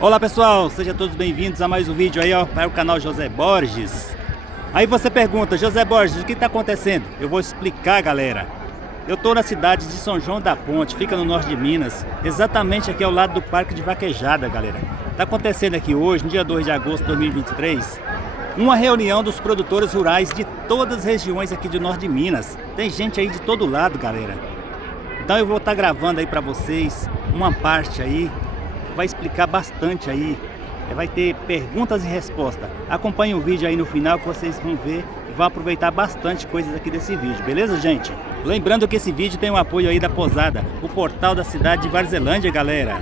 Olá pessoal, sejam todos bem-vindos a mais um vídeo aí ó, para o canal José Borges. Aí você pergunta, José Borges, o que está acontecendo? Eu vou explicar, galera. Eu estou na cidade de São João da Ponte, fica no norte de Minas, exatamente aqui ao lado do Parque de Vaquejada, galera. Está acontecendo aqui hoje, no dia 2 de agosto de 2023, uma reunião dos produtores rurais de todas as regiões aqui do norte de Minas. Tem gente aí de todo lado, galera. Então eu vou estar gravando aí para vocês uma parte aí, vai explicar bastante aí, vai ter perguntas e respostas. Acompanhe o vídeo aí no final que vocês vão ver e vão aproveitar bastante coisas aqui desse vídeo, beleza, gente? Lembrando que esse vídeo tem o apoio aí da Posada, o portal da cidade de Varzelândia, galera.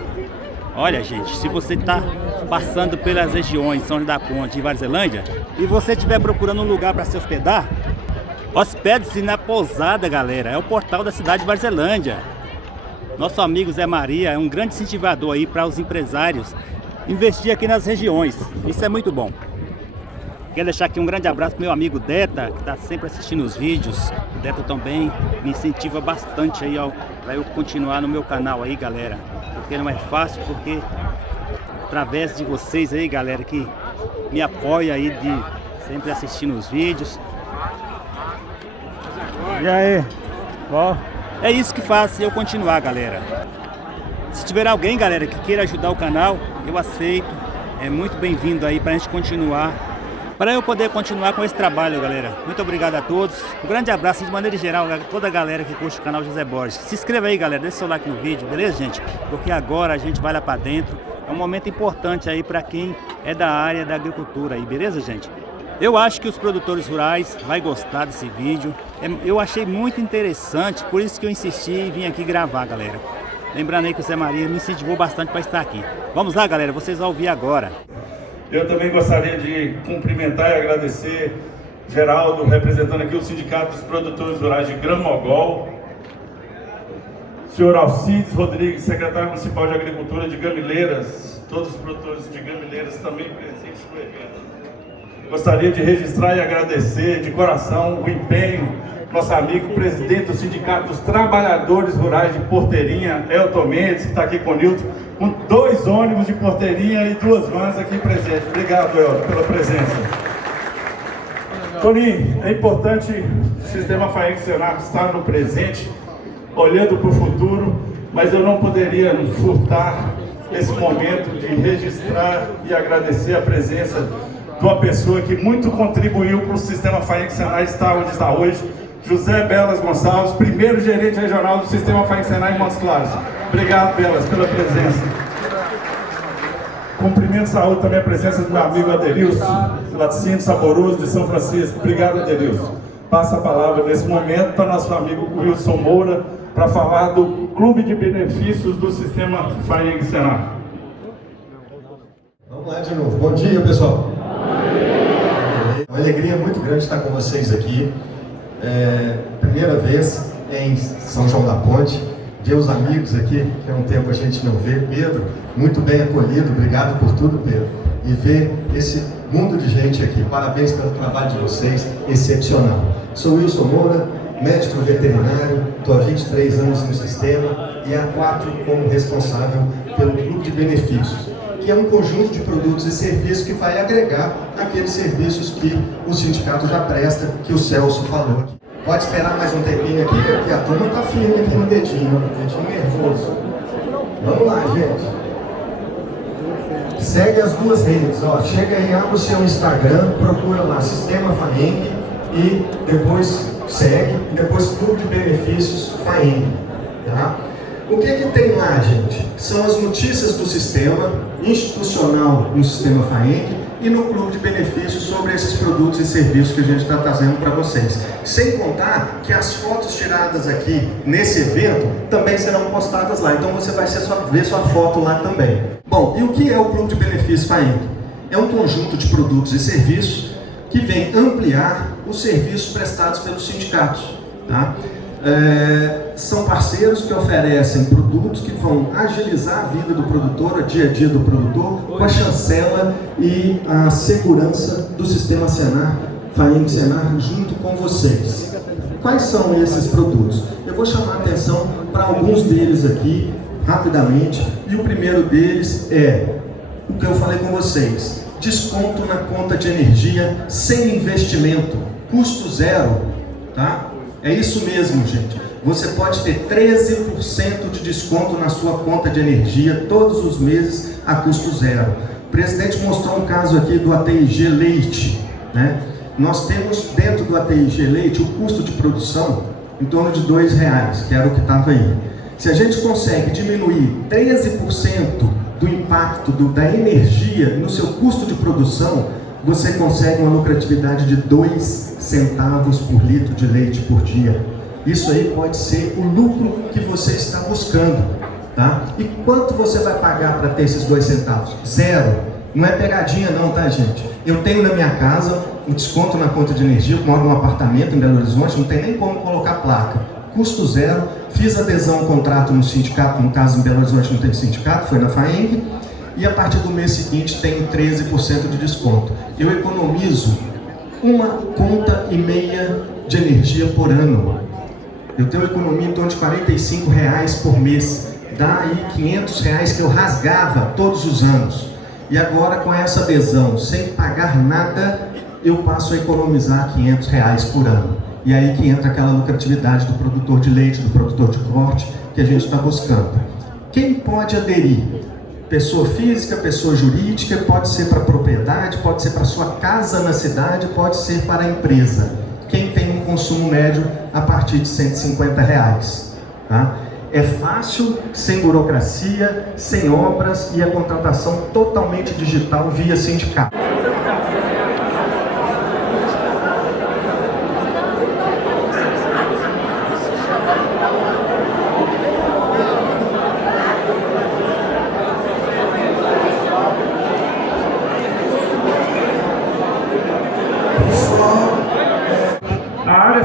Olha, gente, se você está passando pelas regiões São João da Ponte e Varzelândia e você estiver procurando um lugar para se hospedar, hospede-se na Posada, galera. É o portal da cidade de Varzelândia. Nosso amigo Zé Maria é um grande incentivador aí para os empresários investir aqui nas regiões. Isso é muito bom. Quero deixar aqui um grande abraço para meu amigo Deta, que está sempre assistindo os vídeos. O Deta também me incentiva bastante aí para eu continuar no meu canal aí, galera. Porque não é fácil, porque através de vocês aí, galera, que me apoia aí de sempre assistindo os vídeos. E aí? Bom, é isso que faz eu continuar, galera. Se tiver alguém, galera, que queira ajudar o canal, eu aceito. É muito bem-vindo aí pra gente continuar. Para eu poder continuar com esse trabalho, galera. Muito obrigado a todos. Um grande abraço de maneira geral a toda a galera que curte o canal José Borges. Se inscreva aí, galera. Deixa seu like no vídeo, beleza, gente? Porque agora a gente vai lá pra dentro. É um momento importante aí pra quem é da área da agricultura aí, beleza, gente? Eu acho que os produtores rurais vão gostar desse vídeo. Eu achei muito interessante, por isso que eu insisti em vir aqui gravar, galera. Lembrando aí que o Zé Maria me incentivou bastante para estar aqui. Vamos lá, galera, vocês vão ouvir agora. Eu também gostaria de cumprimentar e agradecer Geraldo, representando aqui o Sindicato dos Produtores Rurais de Grão-Mogol. Senhor Alcides Rodrigues, secretário municipal de Agricultura de Gamileiras. Todos os produtores de Gamileiras também presentes no evento. Gostaria de registrar e agradecer de coração o empenho do nosso amigo presidente do Sindicato dos Trabalhadores Rurais de Porteirinha, Elton Mendes, que está aqui com o Nilton, com 2 ônibus de Porteirinha e 2 vans aqui presentes. Obrigado, Elton, pela presença. Toninho, é importante o sistema FAENG Senar estar no presente, olhando para o futuro, mas eu não poderia furtar esse momento de registrar e agradecer a presença de uma pessoa que muito contribuiu para o sistema FAENG Senar estar onde está hoje, José Belas Gonçalves, primeiro gerente regional do sistema FAENG Senar em Montes Claros. Obrigado, Belas, pela presença. Cumprimento e saúde também a presença do meu amigo Aderilson, laticínio saboroso de São Francisco. Obrigado, Aderilson. Passa a palavra nesse momento para nosso amigo Wilson Moura, para falar do Clube de Benefícios do sistema FAENG Senar. Vamos lá de novo. Bom dia, pessoal. Uma alegria muito grande estar com vocês aqui. Primeira vez em São João da Ponte, ver os amigos aqui, que há um tempo a gente não vê. Pedro, muito bem acolhido, obrigado por tudo, Pedro. E ver esse mundo de gente aqui, parabéns pelo trabalho de vocês, excepcional. Sou Wilson Moura, médico veterinário, estou há 23 anos no sistema e há 4 como responsável pelo Clube de Benefícios, que é um conjunto de produtos e serviços que vai agregar aqueles serviços que o sindicato já presta, que o Celso falou aqui. Pode esperar mais um tempinho aqui, porque a turma está firme aqui no dedinho nervoso. Vamos lá, gente. Segue as 2 redes, ó. Chega aí, abre o seu Instagram, procura lá Sistema FAENG e depois segue, e depois Clube de Benefícios FAENG, tá? O que tem lá, gente? São as notícias do sistema institucional no sistema FAENG e no Clube de Benefícios sobre esses produtos e serviços que a gente está trazendo para vocês. Sem contar que as fotos tiradas aqui nesse evento também serão postadas lá. Então você vai ver sua foto lá também. Bom, e o que é o Clube de Benefícios FAENG? É um conjunto de produtos e serviços que vem ampliar os serviços prestados pelos sindicatos, tá? São parceiros que oferecem produtos que vão agilizar a vida do produtor, o dia a dia do produtor, com a chancela e a segurança do sistema Senar, FAENG Senar, junto com vocês. Quais são esses produtos? Eu vou chamar a atenção para alguns deles aqui, rapidamente, e o primeiro deles é o que eu falei com vocês. Desconto na conta de energia sem investimento, custo zero, tá? É isso mesmo, gente. Você pode ter 13% de desconto na sua conta de energia todos os meses a custo zero. O presidente mostrou um caso aqui do ATIG Leite, né? Nós temos dentro do ATIG Leite o custo de produção em torno de R$2, que era o que estava aí. Se a gente consegue diminuir 13% do impacto da energia no seu custo de produção, você consegue uma lucratividade de 2 centavos por litro de leite por dia. Isso aí pode ser o lucro que você está buscando, tá? E quanto você vai pagar para ter esses 2 centavos? Zero. Não é pegadinha não, tá, gente? Eu tenho na minha casa um desconto na conta de energia, eu moro num apartamento em Belo Horizonte, não tem nem como colocar placa. Custo zero, fiz adesão ao contrato no sindicato, no caso em Belo Horizonte não tem sindicato, foi na FAENG, e a partir do mês seguinte tenho 13% de desconto. Eu economizo 1,5 conta de energia por ano. Eu tenho economia em torno de R$45 por mês, dá aí R$500 que eu rasgava todos os anos. E agora com essa adesão, sem pagar nada, eu passo a economizar R$500 por ano. E aí que entra aquela lucratividade do produtor de leite, do produtor de corte, que a gente está buscando. Quem pode aderir? Pessoa física, pessoa jurídica, pode ser para propriedade, pode ser para sua casa na cidade, pode ser para a empresa. Quem tem um consumo médio a partir de R$150, tá? É fácil, sem burocracia, sem obras e a contratação totalmente digital via sindicato.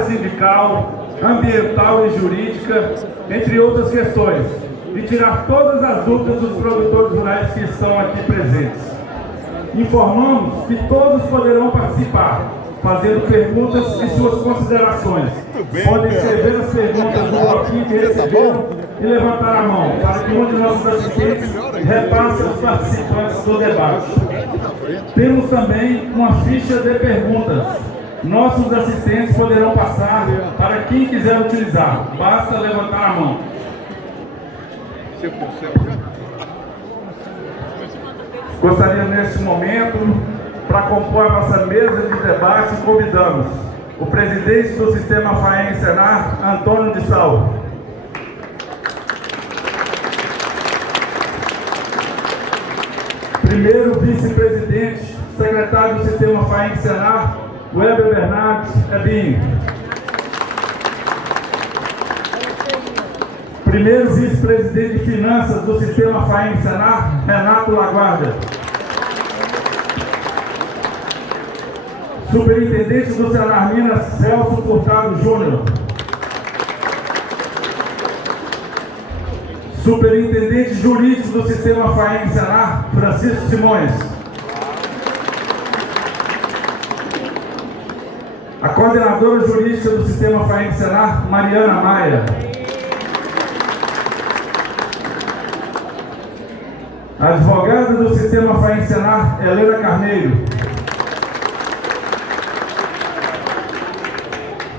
Sindical, ambiental e jurídica, entre outras questões, e tirar todas as dúvidas dos produtores rurais que estão aqui presentes. Informamos que todos poderão participar, fazendo perguntas e suas considerações. Podem escrever as perguntas no bloquinho que receberam e levantar a mão, para que um de nossos assistentes repasse aos participantes do debate. Temos também uma ficha de perguntas. Nossos assistentes poderão passar para quem quiser utilizar. Basta levantar a mão. Gostaria neste momento, para compor a nossa mesa de debate, convidamos o presidente do Sistema FAENG-Senar, Antônio de Sal. Primeiro vice-presidente, secretário do Sistema FAENG-Senar, Weber Bernardes Ebinho. Primeiro vice-presidente de Finanças do Sistema FAENG-Senar, Renato Laguardia. Superintendente do Senar Minas, Celso Furtado Júnior. Superintendente Jurídico do Sistema FAENG-Senar, Francisco Simões. A coordenadora jurídica do Sistema FAENG-Senar, Mariana Maia. A advogada do Sistema FAENG-Senar, Helena Carneiro.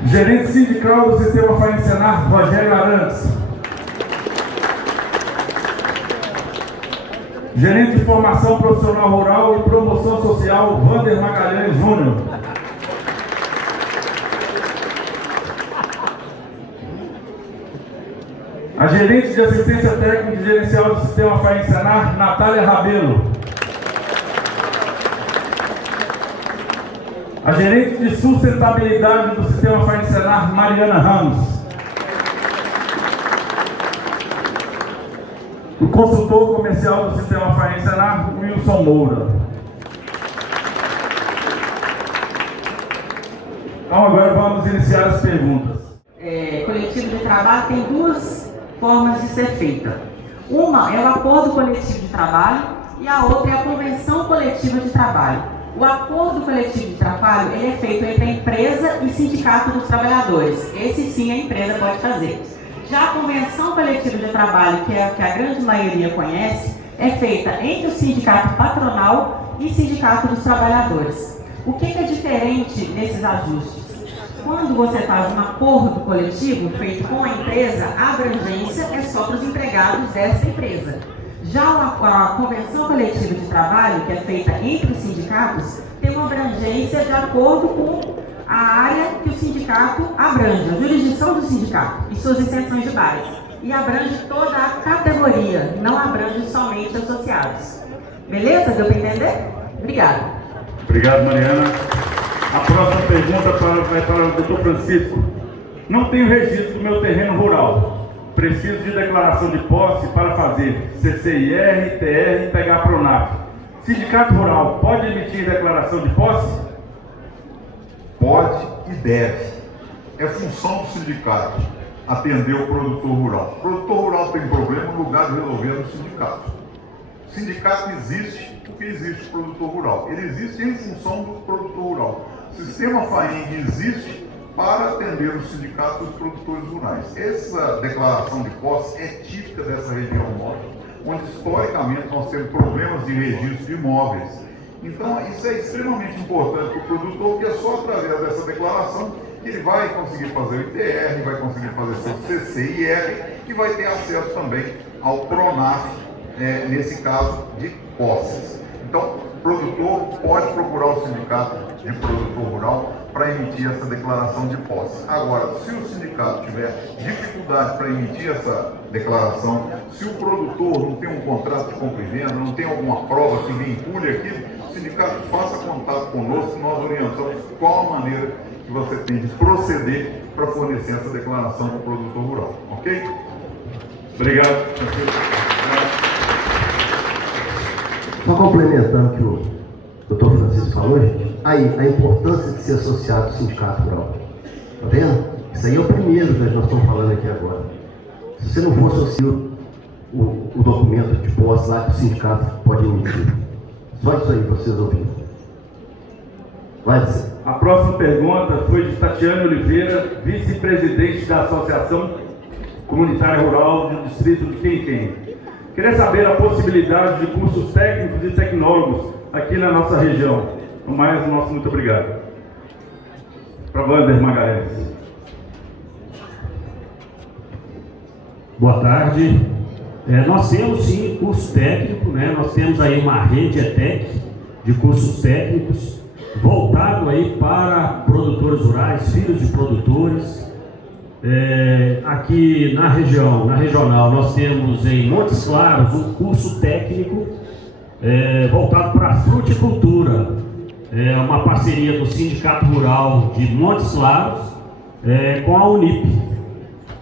Gerente sindical do Sistema FAENG-Senar, Rogério Arantes. Gerente de Formação Profissional Rural e Promoção Social, Wander Magalhães Júnior. A gerente de assistência técnica e gerencial do Sistema FAENG-Senar, Natália Rabelo. A gerente de sustentabilidade do Sistema FAENG-Senar, Mariana Ramos. O consultor comercial do Sistema FAENG-Senar, Wilson Moura. Então agora vamos iniciar as perguntas. Coletivo de trabalho tem duas formas de ser feita. Uma é o acordo coletivo de trabalho e a outra é a convenção coletiva de trabalho. O acordo coletivo de trabalho ele é feito entre a empresa e sindicato dos trabalhadores. Esse sim a empresa pode fazer. Já a convenção coletiva de trabalho, que é a que a grande maioria conhece, é feita entre o sindicato patronal e sindicato dos trabalhadores. O que é diferente nesses ajustes? Quando você faz um acordo coletivo feito com a empresa, a abrangência é só para os empregados dessa empresa. Já a convenção coletiva de trabalho, que é feita entre os sindicatos, tem uma abrangência de acordo com a área que o sindicato abrange, a jurisdição do sindicato e suas extensões de base. E abrange toda a categoria, não abrange somente associados. Beleza? Deu para entender? Obrigada. Obrigado, Mariana. A próxima pergunta vai para o Dr. Francisco. Não tenho registro do meu terreno rural. Preciso de declaração de posse para fazer CCIR, TR e pegar PRONAF. Sindicato Rural pode emitir declaração de posse? Pode e deve. É função do sindicato atender o produtor rural. O produtor rural tem problema, no lugar de resolver no sindicato. O sindicato existe porque existe o produtor rural. Ele existe em função do produtor rural. O sistema FAENG existe para atender o sindicato dos produtores rurais. Essa declaração de posse é típica dessa região norte, onde historicamente nós temos problemas de registro de imóveis. Então, isso é extremamente importante para o produtor, porque é só através dessa declaração que ele vai conseguir fazer o ITR, vai conseguir fazer seu CCIR e vai ter acesso também ao PRONAF, nesse caso de posses. Então, o produtor pode procurar o sindicato de produtor rural para emitir essa declaração de posse. Agora, se o sindicato tiver dificuldade para emitir essa declaração, se o produtor não tem um contrato de compra e venda, não tem alguma prova que vincule aquilo, o sindicato faça contato conosco e nós orientamos qual a maneira que você tem de proceder para fornecer essa declaração para o produtor rural. Ok? Obrigado. Só complementando o que o doutor Francisco falou, gente, aí a importância de ser associado ao sindicato rural. Tá vendo? Isso aí é o primeiro que nós estamos falando aqui agora. Se você não for associado o documento de posse lá que o sindicato pode emitir. Só isso aí para vocês ouvirem. Vai ser. A próxima pergunta foi de Tatiane Oliveira, vice-presidente da Associação Comunitária Rural do Distrito de Quem. Queria saber a possibilidade de cursos técnicos e tecnólogos aqui na nossa região. No mais, o nosso muito obrigado. Para Wander Magalhães. Boa tarde. Nós temos sim curso técnico, né? Nós temos aí uma rede ETEC de cursos técnicos voltado aí para produtores rurais, filhos de produtores. Aqui na regional, nós temos em Montes Claros um curso técnico voltado para a fruticultura. É uma parceria do Sindicato Rural de Montes Claros com a Unip,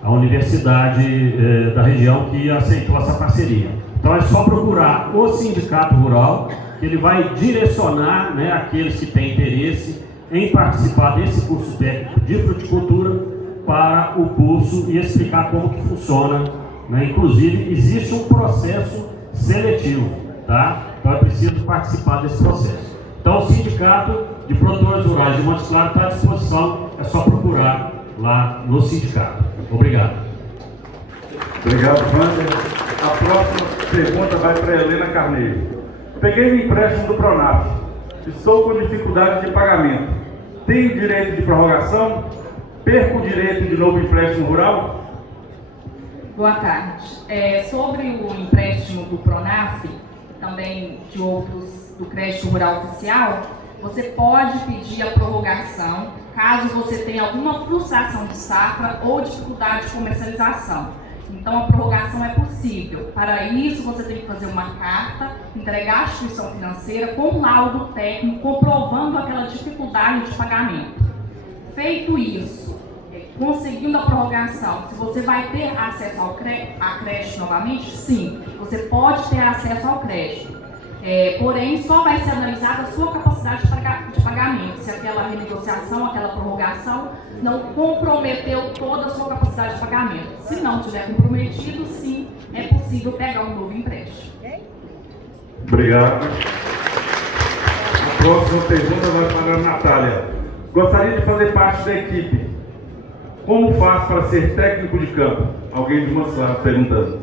a universidade da região que aceitou essa parceria. Então é só procurar o Sindicato Rural, que ele vai direcionar, né, aqueles que têm interesse em participar desse curso técnico de fruticultura para o curso e explicar como que funciona, né? Inclusive existe um processo seletivo, tá? Então é preciso participar desse processo. Então o Sindicato de Produtores Rurais de Montes Claros está à disposição, é só procurar lá no sindicato. Obrigado. Obrigado, Wander. A próxima pergunta vai para Helena Carneiro. Peguei o empréstimo do PRONAF. Estou com dificuldade de pagamento. Tenho direito de prorrogação? Perco o direito de novo empréstimo rural? Boa tarde. Sobre o empréstimo do PRONAF, também de outros do crédito rural oficial, você pode pedir a prorrogação caso você tenha alguma frustração de safra ou dificuldade de comercialização. Então a prorrogação é possível. Para isso você tem que fazer uma carta, entregar à instituição financeira com um laudo técnico comprovando aquela dificuldade de pagamento. Feito isso, conseguindo a prorrogação, se você vai ter acesso a crédito novamente, sim, você pode ter acesso ao crédito. Porém, só vai ser analisada a sua capacidade de pagamento, se aquela renegociação, aquela prorrogação não comprometeu toda a sua capacidade de pagamento. Se não tiver comprometido, sim, é possível pegar um novo empréstimo. Obrigado. A próxima pergunta vai para a Natália. Gostaria de fazer parte da equipe. Como faço para ser técnico de campo? Alguém de Montes Claros perguntando.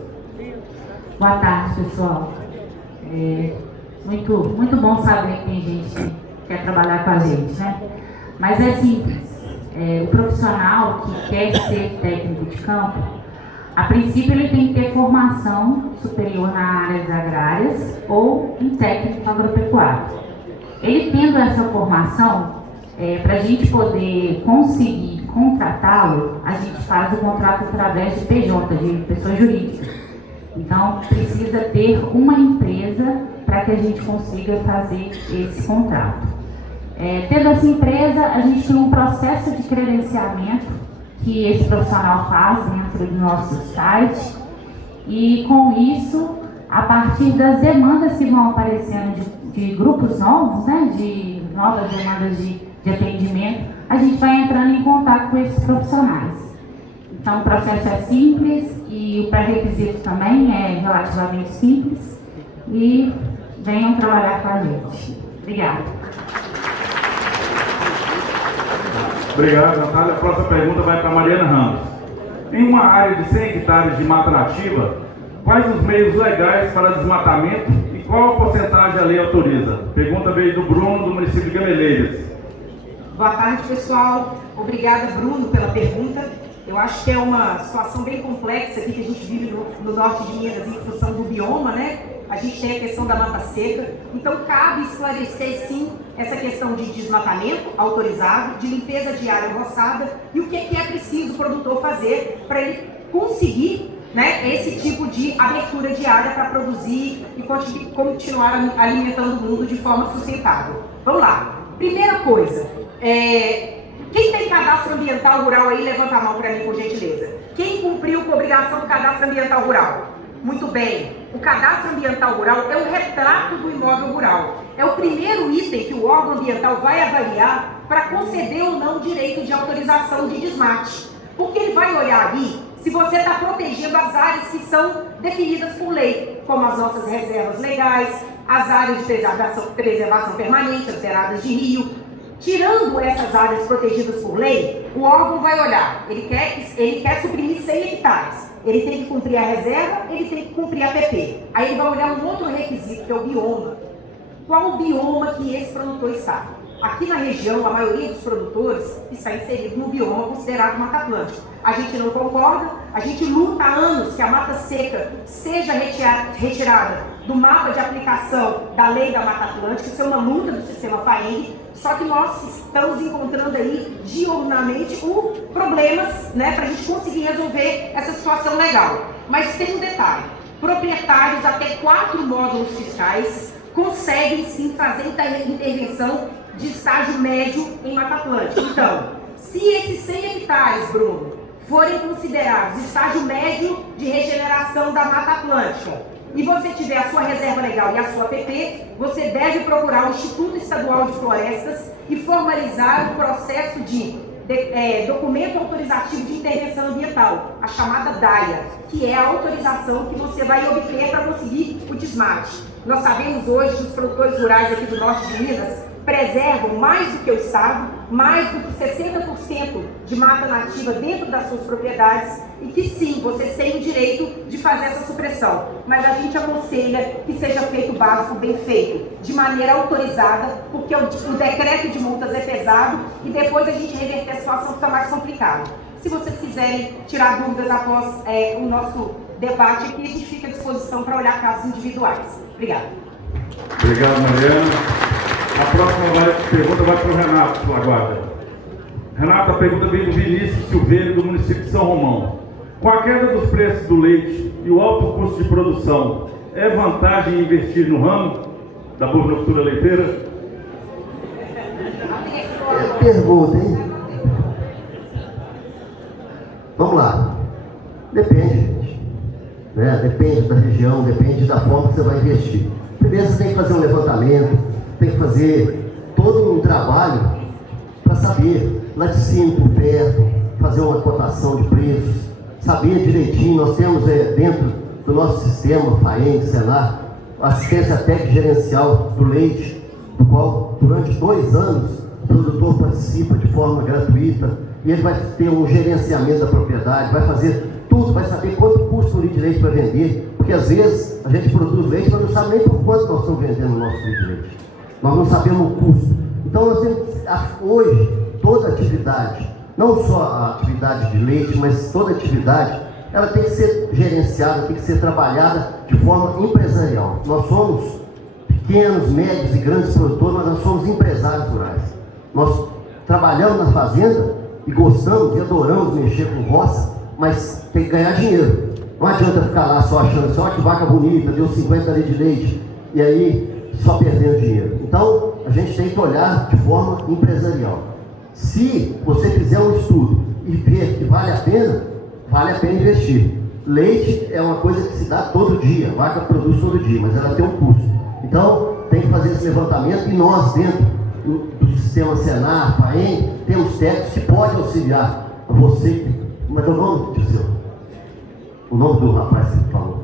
Boa tarde, pessoal. Muito bom saber que tem gente que quer trabalhar com a gente, né? Mas é simples. O profissional que quer ser técnico de campo, a princípio ele tem que ter formação superior na áreas agrárias ou em técnico agropecuário. Ele tendo essa formação, para a gente poder conseguir contratá-lo, a gente faz o contrato através de PJ, de pessoa jurídica. Então, precisa ter uma empresa para que a gente consiga fazer esse contrato. Tendo essa empresa, a gente tem um processo de credenciamento que esse profissional faz dentro do nosso site, e com isso, a partir das demandas que vão aparecendo de grupos novos, né, de novas demandas de atendimento, a gente vai entrando em contato com esses profissionais. Então, o processo é simples e o pré-requisito também é relativamente simples, e venham trabalhar com a gente. Obrigada. Obrigado, Natália. A próxima pergunta vai para a Mariana Ramos. Em uma área de 100 hectares de mata nativa, quais os meios legais para desmatamento e qual a porcentagem a lei autoriza? Pergunta veio do Bruno, do município de Gameleiras. Boa tarde, pessoal. Obrigada, Bruno, pela pergunta. Eu acho que é uma situação bem complexa aqui que a gente vive no norte de Minas em função do bioma, né? A gente tem a questão da mata seca, então cabe esclarecer sim essa questão de desmatamento autorizado, de limpeza de área roçada e o que é preciso o produtor fazer para ele conseguir, né, esse tipo de abertura de área para produzir e continuar alimentando o mundo de forma sustentável. Vamos lá. Primeira coisa, quem tem cadastro ambiental rural aí, levanta a mão para mim, por gentileza. Quem cumpriu com a obrigação do cadastro ambiental rural? Muito bem. O cadastro ambiental rural é o retrato do imóvel rural. É o primeiro item que o órgão ambiental vai avaliar para conceder ou não o direito de autorização de desmate. Porque ele vai olhar ali se você está protegendo as áreas que são definidas por lei, como as nossas reservas legais, as áreas de preservação permanente, as beiradas de rio. Tirando essas áreas protegidas por lei, o órgão vai olhar, ele quer suprimir 100 hectares. Ele tem que cumprir a reserva, ele tem que cumprir a PP. Aí ele vai olhar um outro requisito, que é o bioma. Qual o bioma que esse produtor está? Aqui na região, a maioria dos produtores está inserido no bioma considerado Mata Atlântica. A gente não concorda, a gente luta há anos que a mata seca seja retirada do mapa de aplicação da lei da Mata Atlântica. Isso é uma luta do sistema FAENG, só que nós estamos encontrando aí diurnamente problemas, né, para a gente conseguir resolver essa situação legal. Mas tem um detalhe, proprietários até 4 módulos fiscais conseguem sim fazer intervenção de estágio médio em Mata Atlântica. Então, se esses 100 hectares, Bruno, forem considerados estágio médio de regeneração da Mata Atlântica, e você tiver a sua reserva legal e a sua PP, você deve procurar o Instituto Estadual de Florestas e formalizar o processo de documento autorizativo de intervenção ambiental, a chamada DAIA, que é a autorização que você vai obter para conseguir o desmate. Nós sabemos hoje que os produtores rurais aqui do norte de Minas preservam mais do que o Estado, mais do que 60% de mata nativa dentro das suas propriedades, e que sim, vocês têm o direito de fazer essa supressão, mas a gente aconselha que seja feito o básico bem feito, de maneira autorizada, porque o decreto de multas é pesado e depois a gente reverter a situação fica mais complicado. Se vocês quiserem tirar dúvidas após o nosso debate aqui, a gente fica à disposição para olhar casos individuais. Obrigada. Obrigado, Mariana. A próxima pergunta vai para o Renato Laguarda. Renato, a pergunta vem do Vinícius Silveira, do município de São Romão. Com a queda dos preços do leite e o alto custo de produção, é vantagem investir no ramo da bovinocultura leiteira? Pergunta, hein? Vamos lá. Depende, gente. Né? Depende da região, depende da forma que você vai investir. Primeiro você tem que fazer um levantamento, tem que fazer todo um trabalho para saber, lá de cima, por perto, fazer uma cotação de preços, saber direitinho. Nós temos dentro do nosso sistema, FAENG, Senar, assistência técnica gerencial do leite, do qual durante 2 anos o produtor participa de forma gratuita, e ele vai ter um gerenciamento da propriedade, vai fazer tudo, vai saber quanto custa o litro de leite para vender, porque às vezes a gente produz leite, mas não sabe nem por quanto nós estamos vendendo o nosso litro de leite. Nós não sabemos o custo. Então, nós temos, hoje, toda atividade, não só a atividade de leite, mas toda atividade, ela tem que ser gerenciada, tem que ser trabalhada de forma empresarial. Nós somos pequenos, médios e grandes produtores, mas nós somos empresários rurais. Nós trabalhamos na fazenda e gostamos e adoramos mexer com roça, mas tem que ganhar dinheiro. Não adianta ficar lá só achando, só que vaca bonita, deu 50 litros de leite, e aí só perdendo dinheiro. Então, a gente tem que olhar de forma empresarial. Se você fizer um estudo e ver que vale a pena investir. Leite é uma coisa que se dá todo dia, a vaca produz todo dia, mas ela tem um custo. Então, tem que fazer esse levantamento e nós, dentro do sistema Senar, FAEM, temos técnicos que podem auxiliar você. Mas é o nome, tio seu? O nome do rapaz que falou.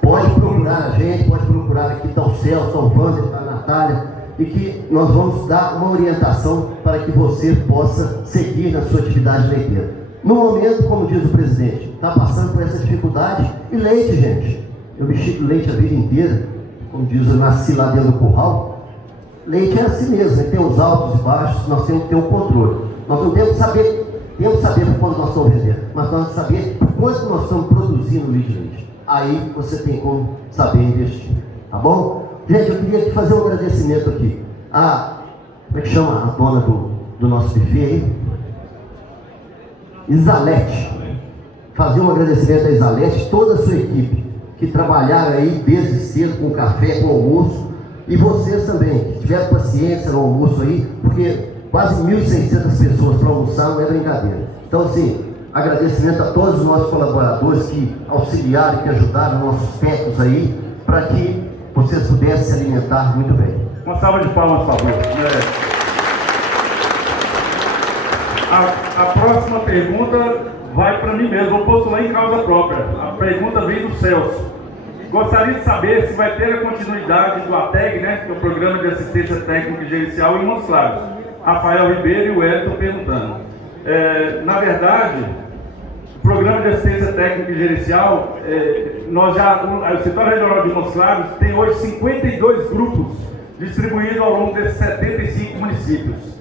Pode procurar a gente, pode procurar aqui, está o Celso, está o Wander, está a Natália, e que nós vamos dar uma orientação para que você possa seguir na sua atividade leiteira. No momento, como diz o presidente, está passando por essa dificuldade, e leite, gente. Eu mexi com leite a vida inteira, como diz, eu nasci lá dentro do curral. Leite é assim mesmo, né? Tem os altos e baixos, nós temos que ter um controle. Nós não temos que saber por quanto nós estamos vendendo, mas nós temos que saber por quanto nós estamos produzindo litro de leite. Aí você tem como saber investir, tá bom? Gente, eu queria fazer um agradecimento aqui. Como é que chama a dona do nosso buffet aí? Isalete. Fazer um agradecimento a Isalete, toda a sua equipe, que trabalharam aí desde cedo com café, com almoço, e vocês também, que tiveram paciência no almoço aí, porque quase 1.600 pessoas para almoçar não é brincadeira. Então, assim, agradecimento a todos os nossos colaboradores que auxiliaram, que ajudaram nossos técnicos aí, para que vocês pudessem se alimentar muito bem. Uma salva de palmas, por favor. A próxima pergunta vai para mim mesmo, vou postular em causa própria. A pergunta vem do Celso. Gostaria de saber se vai ter a continuidade do ATEG, né, que é o Programa de Assistência Técnica e Gerencial em Montes Claros. Rafael Ribeiro e o Elton perguntando. Na verdade, o Programa de Assistência Técnica e Gerencial, o Escritório Regional de Montes Claros tem hoje 52 grupos distribuídos ao longo desses 75 municípios.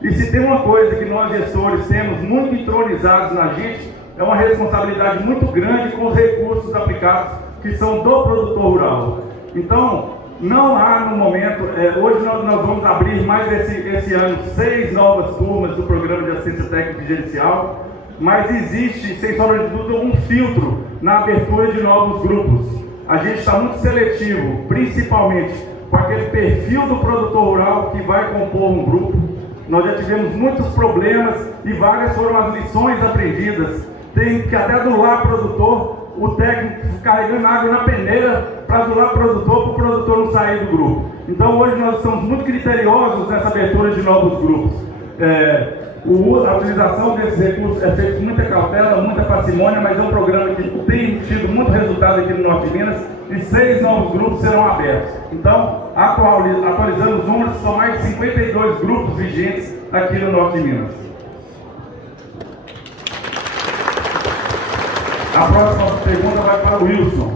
E se tem uma coisa que nós gestores temos muito entronizados na gente, é uma responsabilidade muito grande com os recursos aplicados que são do produtor rural. Então, não há no momento, hoje nós vamos abrir mais esse ano 6 novas turmas do Programa de Assistência Técnica e Gerencial, mas existe, sem sombra de dúvida, um filtro na abertura de novos grupos. A gente está muito seletivo, principalmente com aquele perfil do produtor rural que vai compor um grupo. Nós já tivemos muitos problemas e várias foram as lições aprendidas. Tem que até adular produtor, o técnico carregando água na peneira para adular produtor, para o produtor não sair do grupo. Então hoje nós estamos muito criteriosos nessa abertura de novos grupos. A utilização desses recursos é feita com muita cautela, muita parcimônia, mas é um programa que tem tido muito resultado aqui no Norte de Minas e 6 novos grupos serão abertos. Então, atualizando os números, são mais de 52 grupos vigentes aqui no Norte de Minas. A próxima pergunta vai para o Wilson.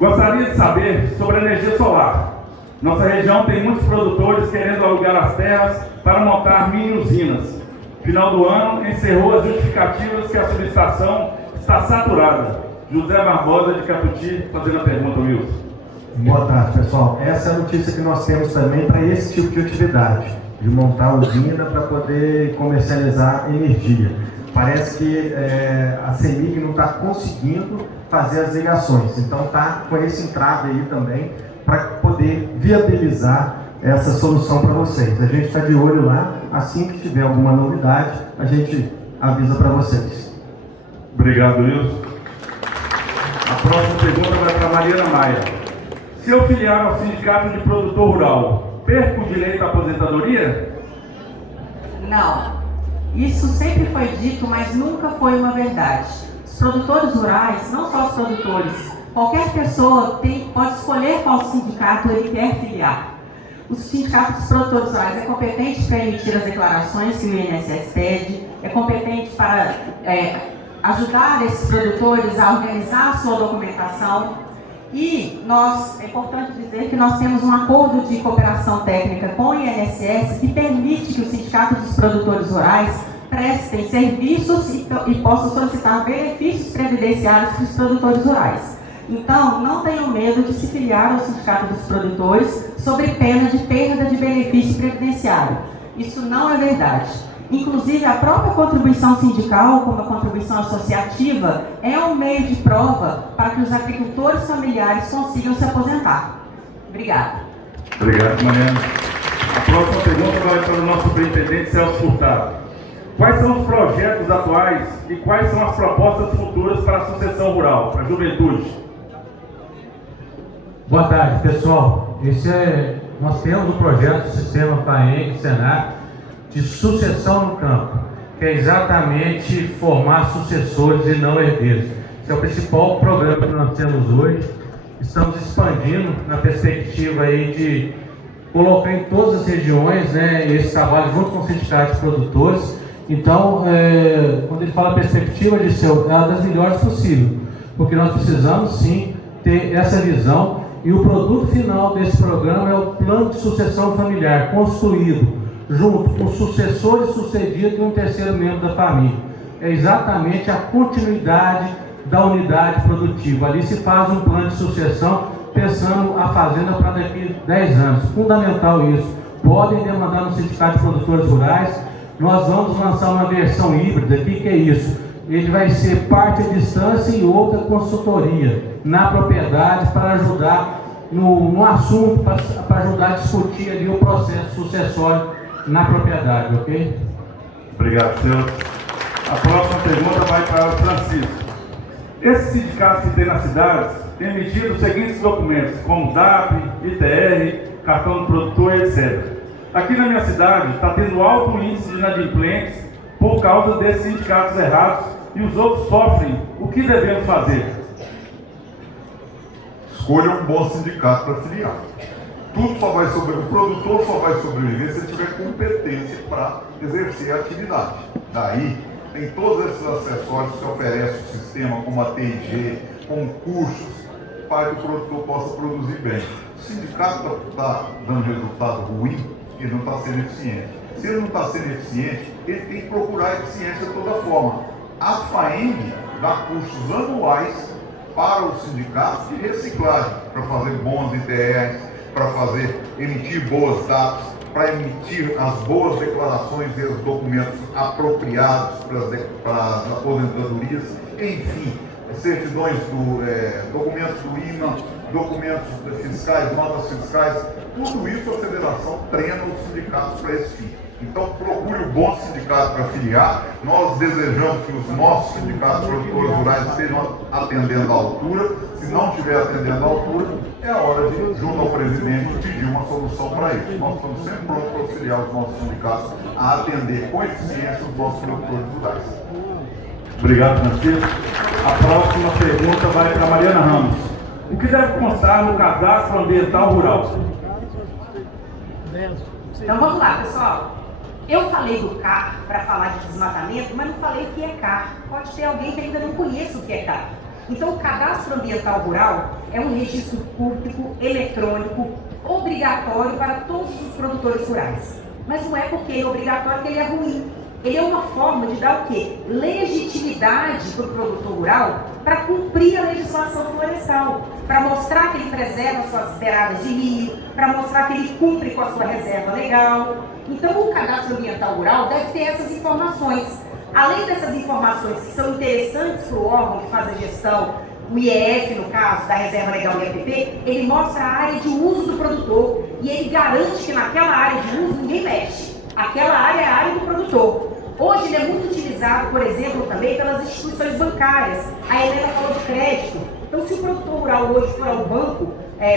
Gostaria de saber sobre a energia solar. Nossa região tem muitos produtores querendo alugar as terras para montar mini usinas. Final do ano, encerrou as justificativas que a subestação está saturada. José Barbosa de Catuti, fazendo a pergunta, Wilson. Boa tarde, pessoal. Essa é a notícia que nós temos também para esse tipo de atividade, de montar usina para poder comercializar energia. Parece que a CEMIG não está conseguindo fazer as ligações, então está com esse entrave aí também para poder viabilizar essa solução para vocês. A gente está de olho lá, assim que tiver alguma novidade, a gente avisa para vocês. Obrigado, Wilson. A próxima pergunta vai para Mariana Maia. Se eu filiar ao Sindicato de Produtor Rural, perco o direito à aposentadoria? Não. Isso sempre foi dito, mas nunca foi uma verdade. Os produtores rurais, não só os produtores, qualquer pessoa pode escolher qual sindicato ele quer filiar. O Sindicato dos Produtores Rurais é competente para emitir as declarações que o INSS pede, é competente para ajudar esses produtores a organizar a sua documentação. E é importante dizer que nós temos um acordo de cooperação técnica com o INSS que permite que o Sindicato dos Produtores Rurais prestem serviços e possam solicitar benefícios previdenciários para os produtores rurais. Então, não tenham medo de se filiar ao Sindicato dos Produtores sob pena de perda de benefício previdenciário. Isso não é verdade. Inclusive, a própria contribuição sindical, como a contribuição associativa, é um meio de prova para que os agricultores familiares consigam se aposentar. Obrigada. Obrigado, Mariana. A próxima pergunta vai para o nosso superintendente Celso Furtado. Quais são os projetos atuais e quais são as propostas futuras para a sucessão rural, para a juventude? Boa tarde, pessoal. Nós temos o projeto do Sistema FAENG, Senac, de sucessão no campo, que é exatamente formar sucessores e não herdeiros. Esse é o principal programa que nós temos hoje. Estamos expandindo na perspectiva aí de colocar em todas as regiões, né, esse trabalho junto com os sindicatos produtores. Então, quando ele fala perspectiva, é uma das melhores possível, porque nós precisamos sim ter essa visão, e o produto final desse programa é o plano de sucessão familiar construído junto com o sucessor e sucedido e um terceiro membro da família. É exatamente a continuidade da unidade produtiva. Ali se faz um plano de sucessão pensando a fazenda para daqui a 10 anos. Fundamental isso. Podem demandar no Sindicato de Produtores Rurais. Nós vamos lançar uma versão híbrida. O que é isso? Ele vai ser parte à distância e outra consultoria na propriedade para ajudar no assunto, para ajudar a discutir ali o processo sucessório na propriedade, ok? Obrigado, senhor. A próxima pergunta vai para o Francisco. Esses sindicatos que tem nas cidades têm emitido os seguintes documentos, como DAP, ITR, cartão do produtor, etc. Aqui na minha cidade está tendo alto índice de inadimplentes por causa desses sindicatos errados e os outros sofrem. O que devemos fazer? Escolha um bom sindicato para filiar. O produtor só vai sobreviver se ele tiver competência para exercer a atividade. Daí, tem todos esses acessórios que oferece o sistema, como a TIG, concursos, para que o produtor possa produzir bem. O sindicato está dando resultado ruim, ele não está sendo eficiente. Se ele não está sendo eficiente, ele tem que procurar eficiência de toda forma. A FAENG dá cursos anuais para os sindicatos de reciclagem, para fazer bons ITRs, para emitir boas DAPs, para emitir as boas declarações e os documentos apropriados para as aposentadorias, enfim, certidões documentos do IMA, documentos fiscais, notas fiscais, tudo isso a federação treina os sindicatos para esse fim. Então procure o bom sindicato para filiar. Nós desejamos que os nossos sindicatos produtores rurais estejam atendendo à altura. Se não estiver atendendo à altura, é a hora de, junto ao presidente, pedir uma solução para isso. Nós estamos sempre prontos para auxiliar os nossos sindicatos a atender com eficiência os nossos produtores rurais. Obrigado, Francisco. A próxima pergunta vai para a Mariana Ramos. O que deve constar no cadastro ambiental rural? Então vamos lá, pessoal. Eu falei do CAR para falar de desmatamento, mas não falei o que é CAR. Pode ter alguém que ainda não conheça o que é CAR. Então, o Cadastro Ambiental Rural é um registro público, eletrônico, obrigatório para todos os produtores rurais. Mas não é porque ele é obrigatório que ele é ruim. Ele é uma forma de dar o quê? Legitimidade para o produtor rural para cumprir a legislação florestal, para mostrar que ele preserva suas beiradas de rio, para mostrar que ele cumpre com a sua reserva legal. Então, o Cadastro Ambiental Rural deve ter essas informações. Além dessas informações que são interessantes para o órgão que faz a gestão, o IEF, no caso, da Reserva Legal e IAPP, ele mostra a área de uso do produtor e ele garante que naquela área de uso ninguém mexe. Aquela área é a área do produtor. Hoje ele é muito utilizado, por exemplo, também pelas instituições bancárias. A Helena falou de crédito. Então, se o produtor rural hoje for ao banco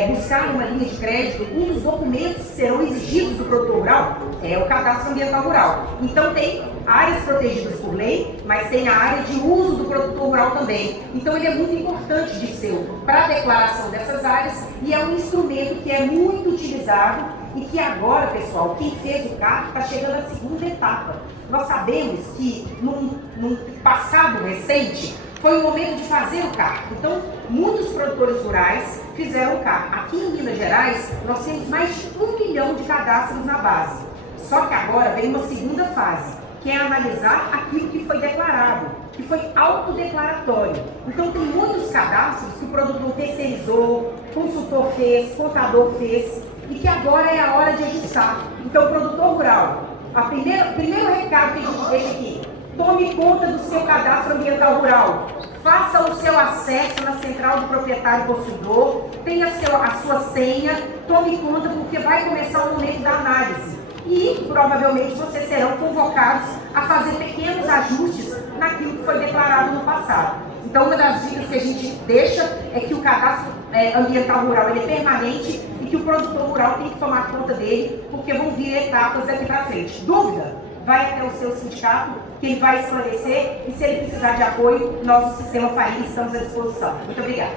buscar uma linha de crédito, um dos documentos que serão exigidos do produtor rural é o Cadastro Ambiental Rural. Então, tem áreas protegidas por lei, mas tem a área de uso do produtor rural também. Então, ele é muito importante de ser para a declaração dessas áreas e é um instrumento que é muito utilizado e que agora, pessoal, quem fez o CAR está chegando à segunda etapa. Nós sabemos que num passado recente, Foi o momento de fazer o CAR. Então, muitos produtores rurais fizeram o CAR. Aqui em Minas Gerais, nós temos mais de 1 milhão de cadastros na base. Só que agora vem uma segunda fase, que é analisar aquilo que foi declarado, que foi autodeclaratório. Então, tem muitos cadastros que o produtor terceirizou, consultor fez, contador fez, e que agora é a hora de ajustar. Então, o produtor rural, primeiro recado que a gente deixa aqui, tome conta do seu cadastro ambiental rural, faça o seu acesso na central do proprietário possuidor, tenha a sua senha, tome conta porque vai começar o momento da análise. E provavelmente vocês serão convocados a fazer pequenos ajustes naquilo que foi declarado no passado. Então, uma das dicas que a gente deixa é que o cadastro ambiental rural ele é permanente e que o produtor rural tem que tomar conta dele, porque vão vir etapas daqui para frente. Dúvida? Vai até o seu sindicato, que ele vai esclarecer, e se ele precisar de apoio, nós do Sistema FAING estamos à disposição. Muito obrigada.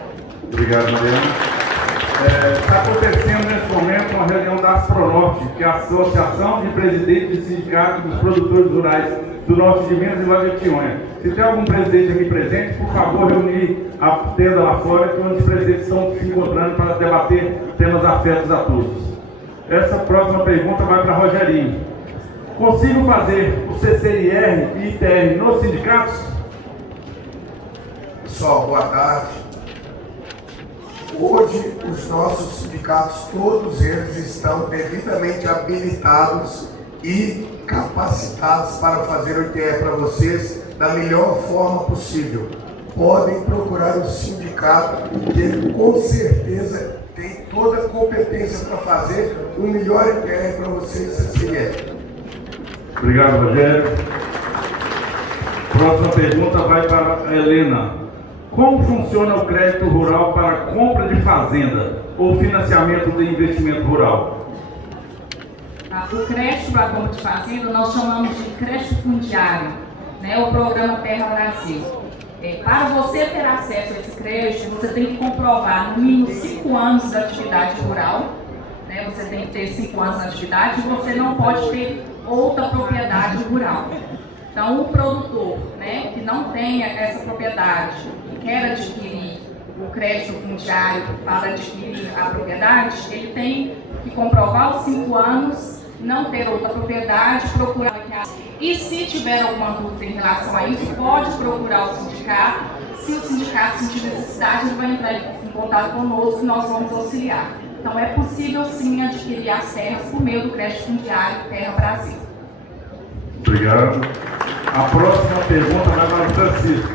Obrigado, Mariana. Está acontecendo nesse momento uma reunião da Aspronorte, que é a Associação de Presidentes de Sindicatos dos Produtores Rurais do Norte de Minas e lá de Etiônia. Se tem algum presidente aqui presente, por favor, reunir a tenda lá fora, que os presidentes estão se encontrando para debater temas afetos a todos. Essa próxima pergunta vai para Rogerinho. Consigo fazer o CCIR e ITR nos sindicatos? Pessoal, boa tarde. Hoje, os nossos sindicatos, todos eles estão devidamente habilitados e capacitados para fazer o ITR para vocês da melhor forma possível. Podem procurar o sindicato, que ele com certeza tem toda a competência para fazer o melhor ITR para vocês, CCIR. Obrigado, Rogério. Próxima pergunta vai para a Helena. Como funciona o crédito rural para compra de fazenda ou financiamento de investimento rural? O crédito para compra de fazenda nós chamamos de crédito fundiário, né? O programa Terra Brasil. Para você ter acesso a esse crédito, você tem que comprovar no mínimo 5 anos de atividade rural, né? Você tem que ter 5 anos de atividade e você não pode ter outra propriedade rural. Então, o produtor, né, que não tenha essa propriedade e quer adquirir o crédito fundiário para adquirir a propriedade, ele tem que comprovar os 5 anos, não ter outra propriedade, procurar. E se tiver alguma dúvida em relação a isso, pode procurar o sindicato. Se o sindicato sentir necessidade, ele vai entrar em contato conosco e nós vamos auxiliar. Então, é possível sim adquirir as terras por meio do crédito fundiário Terra Brasil. Obrigado. A próxima pergunta vai para o Francisco.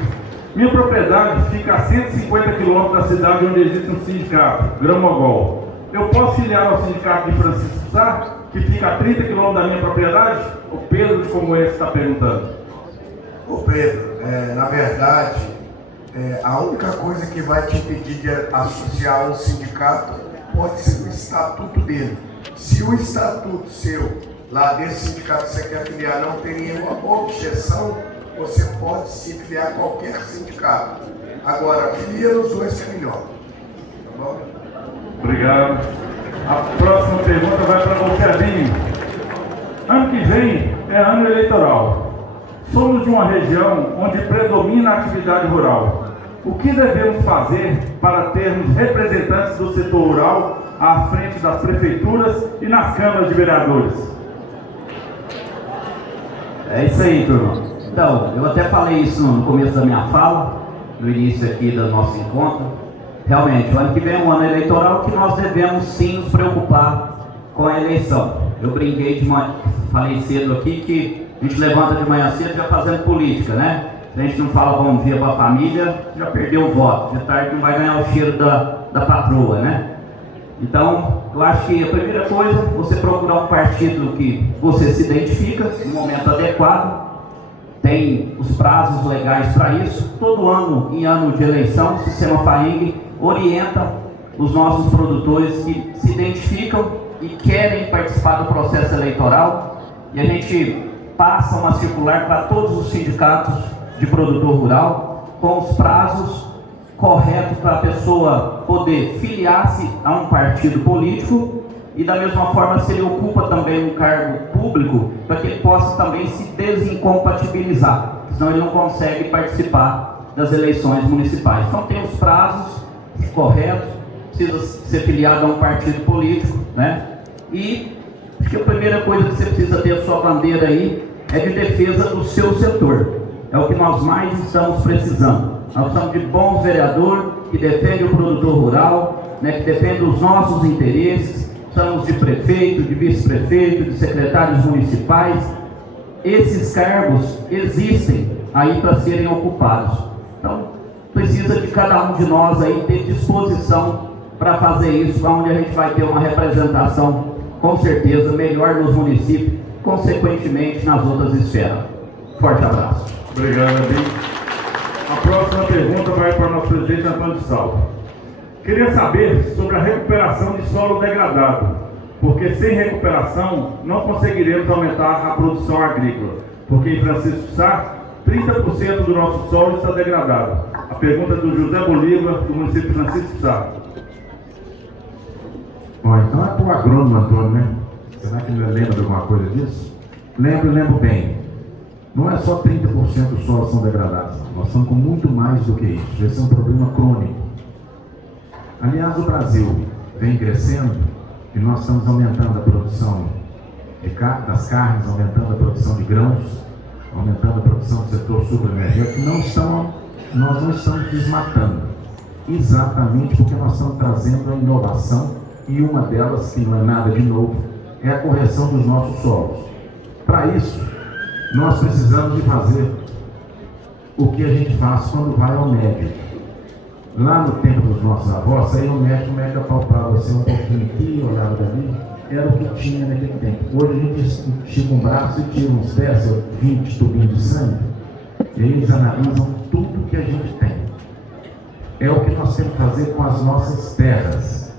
Minha propriedade fica a 150 km da cidade onde existe um sindicato, Gramogol. Eu posso filiar ao sindicato de Francisco Sá, que fica a 30 km da minha propriedade? O Pedro de Comoense está perguntando. Ô Pedro, na verdade, a única coisa que vai te impedir de associar um sindicato pode ser o estatuto dele. Se o estatuto seu, lá desse sindicato que você quer filiar, não tem nenhuma objeção, você pode se filiar a qualquer sindicato. Agora, filia nos dois que é melhor. Tá bom? Obrigado. A próxima pergunta vai para você, Adinho. Ano que vem é ano eleitoral. Somos de uma região onde predomina a atividade rural. O que devemos fazer para termos representantes do setor rural à frente das prefeituras e nas câmaras de vereadores? É isso aí, turma. Então, eu até falei isso no começo da minha fala, no início aqui do nosso encontro. Realmente, o ano que vem é um ano eleitoral que nós devemos sim nos preocupar com a eleição. Eu brinquei falei cedo aqui que a gente levanta de manhã cedo já fazendo política, né? Se a gente não fala bom dia para a família, já perdeu o voto. De tarde não vai ganhar o cheiro da patroa, né? Então, eu acho que a primeira coisa, você procurar um partido que você se identifica no momento adequado, tem os prazos legais para isso. Todo ano, em ano de eleição, o Sistema FAING orienta os nossos produtores que se identificam e querem participar do processo eleitoral, e a gente passa uma circular para todos os sindicatos de produtor rural com os prazos corretos para a pessoa poder filiar-se a um partido político, e da mesma forma se ele ocupa também um cargo público, para que ele possa também se desincompatibilizar, senão ele não consegue participar das eleições municipais. Então tem os prazos corretos, precisa ser filiado a um partido político, né? E acho que a primeira coisa que você precisa ter a sua bandeira aí é de defesa do seu setor. É o que nós mais estamos precisando. Nós precisamos de bons vereadores que defendem o produtor rural, né, que defendem os nossos interesses. Precisamos de prefeito, de vice-prefeito, de secretários municipais. Esses cargos existem aí para serem ocupados. Então, precisa de cada um de nós aí ter disposição para fazer isso, onde a gente vai ter uma representação, com certeza, melhor nos municípios, consequentemente nas outras esferas. Forte abraço. Obrigado, Adinho. A próxima pergunta vai para o nosso presidente Antônio Salvo. Queria saber sobre a recuperação de solo degradado, porque sem recuperação não conseguiremos aumentar a produção agrícola, porque em Francisco Sá, 30% do nosso solo está degradado. A pergunta é do José Bolívar, do município de Francisco Sá. Bom, então é para o agrônomo, Antônio, né? Será que ele lembra de alguma coisa disso? Lembro bem. Não é só 30% dos solos são degradados, não. Nós estamos com muito mais do que isso. Esse é um problema crônico. Aliás, o Brasil vem crescendo e nós estamos aumentando a produção das carnes, aumentando a produção de grãos, aumentando a produção do setor sucroenergético. Nós não estamos desmatando, exatamente porque nós estamos trazendo a inovação, e uma delas, que não é nada de novo, é a correção dos nossos solos. Para isso, nós precisamos de fazer o que a gente faz quando vai ao médico. Lá no tempo dos nossos avós, saía o médico apalpava você um pouquinho aqui, olhava dali, era o que tinha naquele tempo. Hoje a gente estica um braço e tira uns 10 ou 20 tubinhos de sangue, e eles analisam tudo que a gente tem. É o que nós temos que fazer com as nossas terras.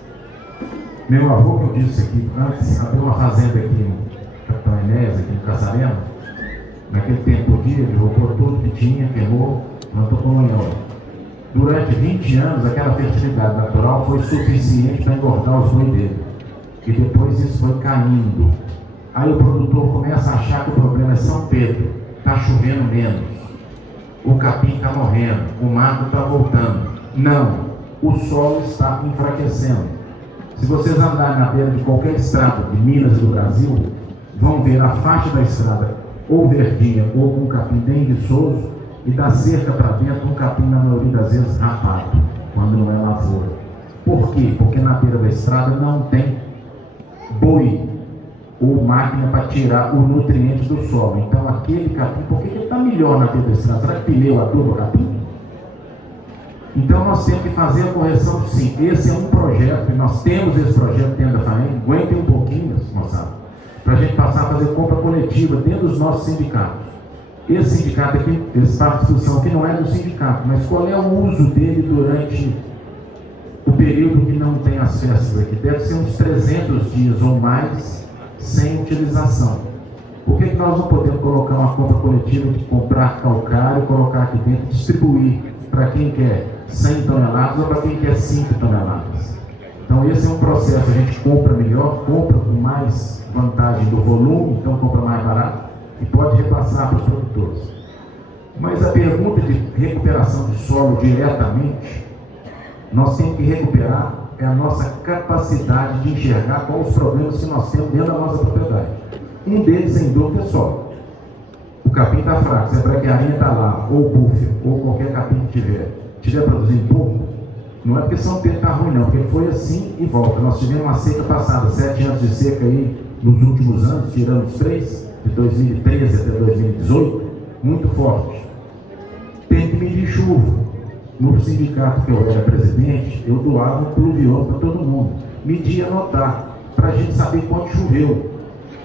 Meu avô, que eu disse aqui antes, abriu uma fazenda aqui no Capitão Enéas, aqui no Casarema. Naquele tempo podia, ele roubou tudo que tinha, queimou, plantou colonhão. Durante 20 anos, aquela fertilidade natural foi suficiente para engordar os bois dele. E depois isso foi caindo. Aí o produtor começa a achar que o problema é São Pedro, está chovendo menos, o capim está morrendo, o mato está voltando. Não, o solo está enfraquecendo. Se vocês andarem na beira de qualquer estrada de Minas e do Brasil, vão ver a faixa da estrada ou verdinha ou com um capim bem viçoso, e da cerca para dentro um capim, na maioria das vezes, rapado, quando não é lavoura. Por quê? Porque na beira da estrada não tem boi ou máquina para tirar o nutriente do solo. Então aquele capim, por que ele está melhor na beira da estrada? Será que pneu aduba o capim? Então nós temos que fazer a correção, sim. Esse é um projeto, e nós temos esse projeto dentro da FAENG. Aguentem um pouquinho, moçada, para a gente passar a fazer compra coletiva dentro dos nossos sindicatos. Esse sindicato aqui, esse espaço de discussão aqui não é do sindicato, mas qual é o uso dele durante o período que não tem as festas aqui? Deve ser uns 300 dias ou mais sem utilização. Por que nós não podemos colocar uma compra coletiva de comprar calcário, colocar aqui dentro e distribuir para quem quer 100 toneladas ou para quem quer 5 toneladas? Então esse é um processo, a gente compra melhor, compra com mais vantagem do volume, então compra mais barato e pode repassar para os produtores. Mas a pergunta de recuperação de solo diretamente, nós temos que recuperar a nossa capacidade de enxergar quais os problemas que nós temos dentro da nossa propriedade. Um deles, sem dúvida, é solo. O capim está fraco, se a braquiarinha está lá, ou o búfalo, ou qualquer capim que estiver produzindo pouco, não é porque São Pedro está ruim, não, porque foi assim e volta. Nós tivemos uma seca passada, 7 anos de seca aí nos últimos anos, tirando os 3, de 2013 até 2018, muito forte. Tem que medir chuva. No sindicato que eu era presidente, eu doava um pluviômetro para todo mundo. Medir e anotar, para a gente saber quanto choveu.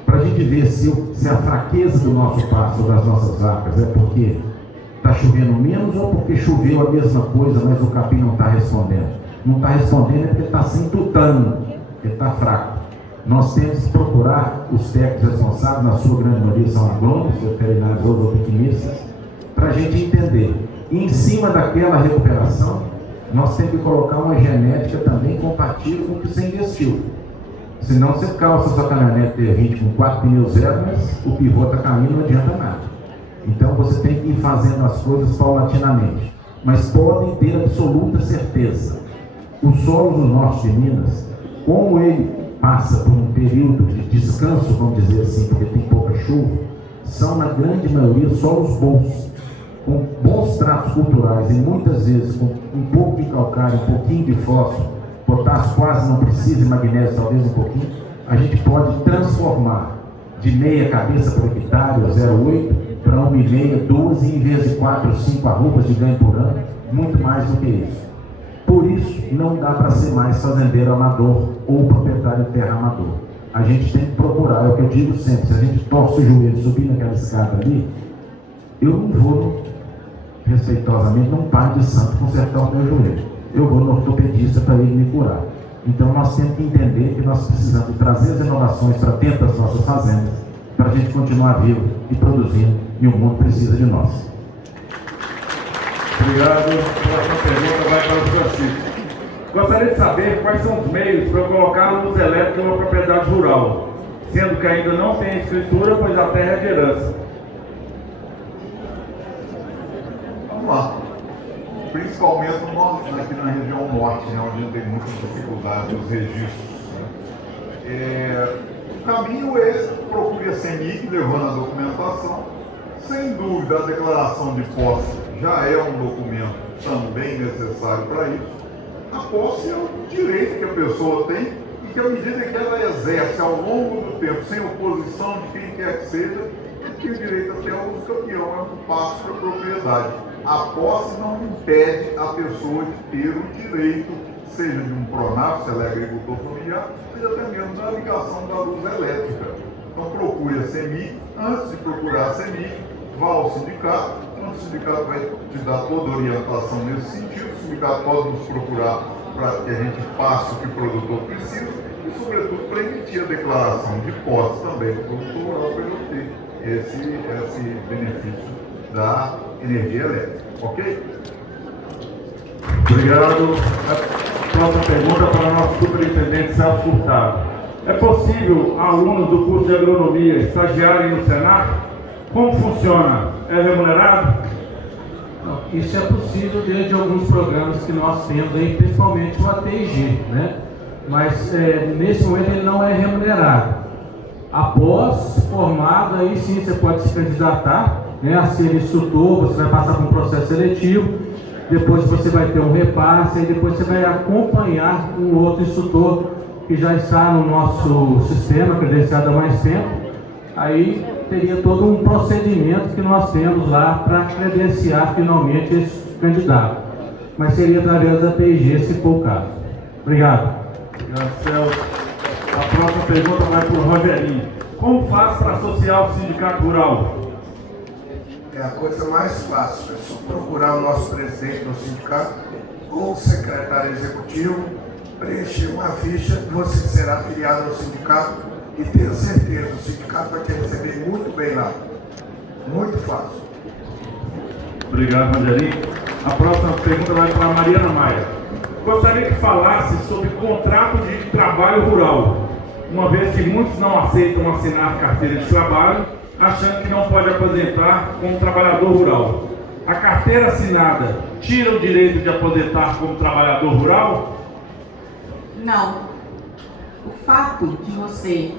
Para a gente ver se a fraqueza do nosso pasto ou das nossas vacas é porque está chovendo menos ou porque choveu a mesma coisa, mas o capim não está respondendo. Não está respondendo é porque está sem tutano, ele está fraco. Nós temos que procurar os técnicos responsáveis, na sua grande maioria são agrônomos, veterinários ou zootecnistas, para a gente entender. E em cima daquela recuperação, nós temos que colocar uma genética também compatível com o que você investiu. Senão você calça sua caminhonete T20 com 4 pneus zero, mas o pivô está caindo, não adianta nada. Então você tem que ir fazendo as coisas paulatinamente. mas podem ter absoluta certeza. Os solos do norte de Minas, como ele passa por um período de descanso, vamos dizer assim, porque tem pouca chuva, são na grande maioria solos bons, com bons tratos culturais e muitas vezes com um pouco de calcário, um pouquinho de fósforo, potássio quase não precisa e magnésio talvez um pouquinho, a gente pode transformar de meia cabeça por hectare, 0,8, para 1,5, 2, em vez de 4 ou 5 arrobas de ganho por ano, muito mais do que isso. Por isso, não dá para ser mais fazendeiro amador ou proprietário de terra amador. A gente tem que procurar, é o que eu digo sempre, se a gente torce o joelho e subir naquela escada ali, eu não vou, respeitosamente, num par de santo consertar o meu joelho. Eu vou no ortopedista para ele me curar. Então nós temos que entender que nós precisamos trazer as inovações para dentro das nossas fazendas, para a gente continuar vivo e produzindo, e o mundo precisa de nós. Obrigado. A próxima pergunta vai para o Francisco. Gostaria de saber quais são os meios para colocar luz elétrica em uma propriedade rural, sendo que ainda não tem escritura, pois a terra é de herança. Vamos lá. Principalmente aqui na região norte, né, onde a gente tem muita dificuldade nos registros. Né? O caminho é procure a CEMIG, levando a documentação. Sem dúvida, a declaração de posse já é um documento também necessário para isso. A posse é um direito que a pessoa tem e que, à medida que ela exerce ao longo do tempo, sem oposição de quem quer que seja, tem o direito até ao uso campeão, é um passo para a propriedade. A posse não impede a pessoa de ter o direito, seja de um PRONAF, se ela é agricultor familiar, seja até mesmo da ligação da luz elétrica. Então procure a CEMIG, antes de procurar a CEMIG, vá ao sindicato, onde o sindicato vai te dar toda a orientação nesse sentido. O sindicato pode nos procurar para que a gente passe o que o produtor precisa e, sobretudo, para emitir a declaração de posse também do produtor rural para ele ter esse benefício da energia elétrica, ok? Obrigado. A próxima pergunta para o nosso superintendente Celso Furtado. É possível alunos do curso de agronomia estagiarem no Senac? Como funciona? É remunerado? Isso é possível dentro de alguns programas que nós temos aí, principalmente o ATG, né? Mas nesse momento ele não é remunerado. Após formado, aí sim você pode se candidatar, né, a ser instrutor, você vai passar por um processo seletivo, depois você vai ter um repasse, e depois você vai acompanhar um outro instrutor que já está no nosso sistema, credenciado há mais tempo. Aí teria todo um procedimento que nós temos lá para credenciar finalmente esse candidato. Mas seria através da PIG, se for o caso. Obrigado. Obrigado, Celso. A próxima pergunta vai para o Rogerinho. Como faz para associar o sindicato rural? É a coisa mais fácil, é só procurar o nosso presidente do sindicato ou o secretário executivo, preencher uma ficha, você será afiliado ao sindicato e tenha certeza, o sindicato vai te receber muito bem lá. Muito fácil. Obrigado, Rogerinho. A próxima pergunta vai para a Mariana Maia. Gostaria que falasse sobre contrato de trabalho rural, uma vez que muitos não aceitam assinar carteira de trabalho, achando que não pode aposentar como trabalhador rural. A carteira assinada tira o direito de aposentar como trabalhador rural? Não. O fato de você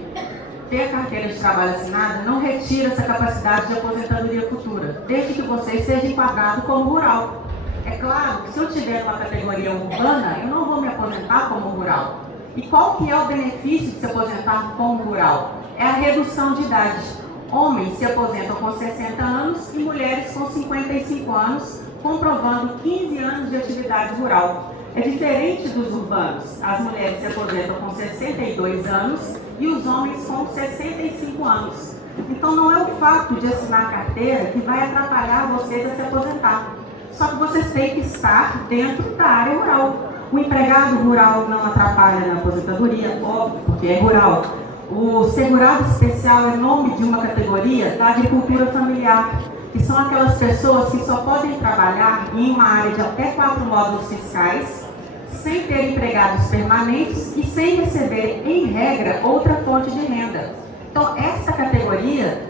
ter a carteira de trabalho assinada não retira essa capacidade de aposentadoria futura, desde que você seja enquadrado como rural. É claro que se eu tiver uma categoria urbana, eu não vou me aposentar como rural. E qual que é o benefício de se aposentar como rural? É a redução de idade. Homens se aposentam com 60 anos e mulheres com 55 anos, comprovando 15 anos de atividade rural. É diferente dos urbanos. As mulheres se aposentam com 62 anos e os homens com 65 anos. Então não é o fato de assinar carteira que vai atrapalhar vocês a se aposentar. Só que vocês têm que estar dentro da área rural. O empregado rural não atrapalha na aposentadoria, óbvio, porque é rural. O segurado especial é nome de uma categoria da agricultura familiar, que são aquelas pessoas que só podem trabalhar em uma área de até 4 módulos fiscais, sem ter empregados permanentes e sem receber, em regra, outra fonte de renda. Então, essa categoria,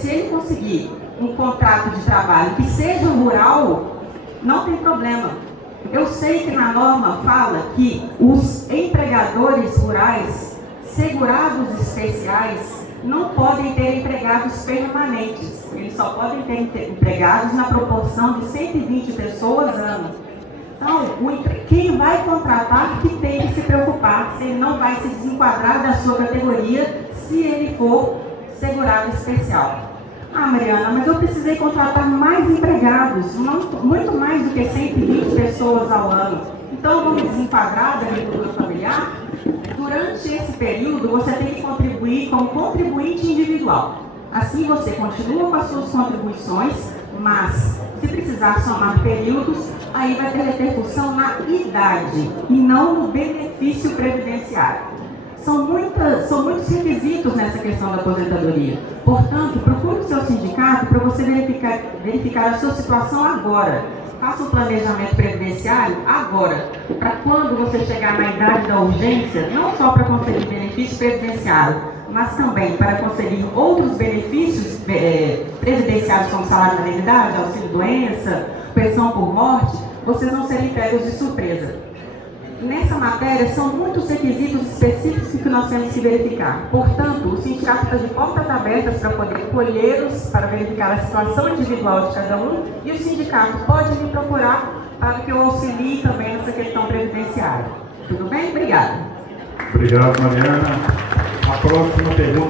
se ele conseguir um contrato de trabalho que seja rural, não tem problema. Eu sei que na norma fala que os empregadores rurais segurados especiais não podem ter empregados permanentes. Eles só podem ter empregados na proporção de 120 pessoas ano. Então, quem vai contratar que tem que se preocupar se ele não vai se desenquadrar da sua categoria se ele for segurado especial. Ah, Mariana, mas eu precisei contratar mais empregados, muito mais do que 120 pessoas ao ano. Então, vamos desenquadrar da agricultura familiar? Durante esse período, você tem que contribuir como contribuinte individual. Assim, você continua com as suas contribuições, mas se precisar somar períodos, aí vai ter repercussão na idade e não no benefício previdenciário. São muitos requisitos nessa questão da aposentadoria. Portanto, procure o seu sindicato para você verificar a sua situação agora. Faça um planejamento previdenciário agora, para quando você chegar na idade da urgência, não só para conseguir benefício previdenciário, mas também para conseguir outros benefícios previdenciários como salário da maternidade, auxílio-doença, pensão por morte, vocês não serem pegos de surpresa. Nessa matéria, são muitos requisitos específicos que nós temos que verificar. Portanto, o sindicato está de portas abertas para poder colhê-los, para verificar a situação individual de cada um, e o sindicato pode me procurar para que eu auxilie também nessa questão previdenciária. Tudo bem? Obrigada. Obrigado, Mariana. A próxima pergunta.